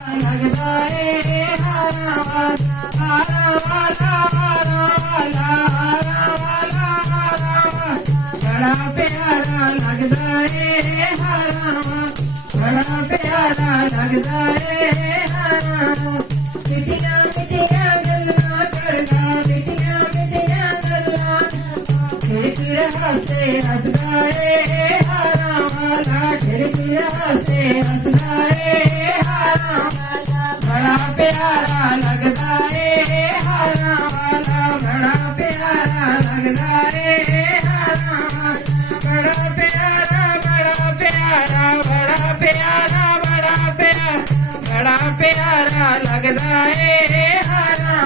लगदा है हारा वाला बड़ा प्यारा लगदा है हारा बड़ा प्यारा लगदा है हारा मिठिया मिठिया गल्लां करदा मिठिया मिठिया गल्लां खिड़की हंसे हंसदा है हारा वाला खिड़की हंसे हंसदा है हारा बड़ा प्यारा लगदा है हारा वाला बड़ा प्यारा लगदा है हारा बड़ा प्यारा बड़ा प्यारा बड़ा प्यारा बड़ा प्यारा बड़ा प्यारा लगदा है हारा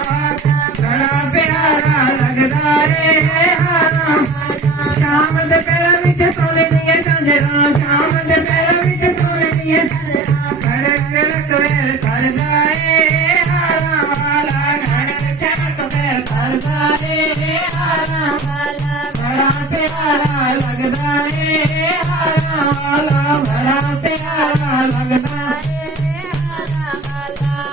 बड़ा प्यारा लगदा है हारा शाम दे पैरां विच सोने दियां झांजरां शाम दे पैरां विच सोने दियां घड़क घड़क वैर करदा है हारा वाला घड़क घड़क वैर करदा है हारा बड़ा प्यारा लगदा है हारा वाला बड़ा प्यारा लगदा है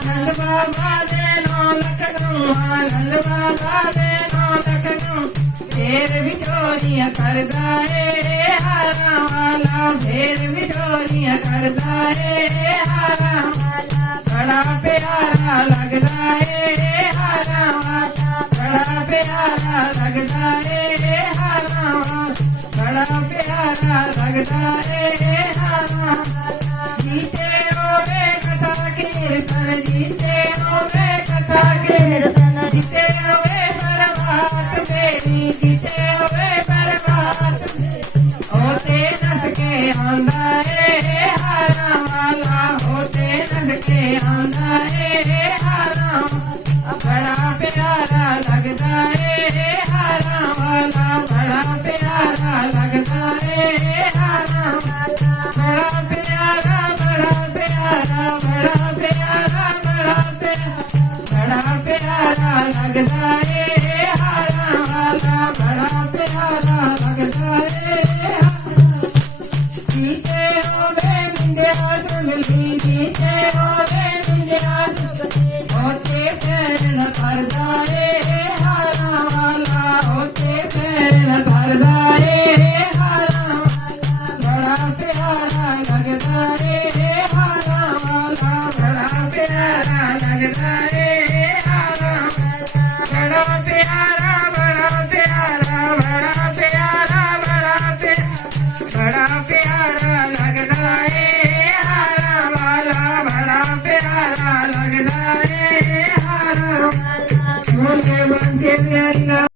नंद बाबा दे नौ लखनऊ नंद बाबा दे नौ लखनऊ फेर विचोरियां करदा है हारा वाला फेर विचोरियां करदा है हारा बड़ा प्यारा लगदा है हारा बड़ा प्यारा लगदा है हारा बड़ा प्यारा लगदा है हारा जीते होवे कथा कीर्तन जीते होवे कथा कीर्तन जीते होवे परमात मेरी जीते होवे परमात होते नस के आंदा है हारा वाला होते नस के आंदा है हारा बड़ा प्यारा लगदा है हारा वाला बड़ा प्यारा लगदा है हारा बड़ा प्यारा बड़ा प्यारा बड़ा प्यारा बड़ा प्यारा लगदा है हारा वाला बड़ा प्यारा लगदा है जीते होवे मिंदिया जुगली जीते होवे मिंदिया जुगली होते पैर न करदा है हारा वाला होते पैर न करदा है हारा बड़ा प्यारा लगदा है हारा वाला बड़ा प्यारा लगदा है हारा बड़ा प्यारा बड़ा प्यारा बड़ा प्यारा बड़ा प्यारा लगदा है हारा वाला बड़ा प्यारा लगदा है हारा मुझे बंदे प्यारी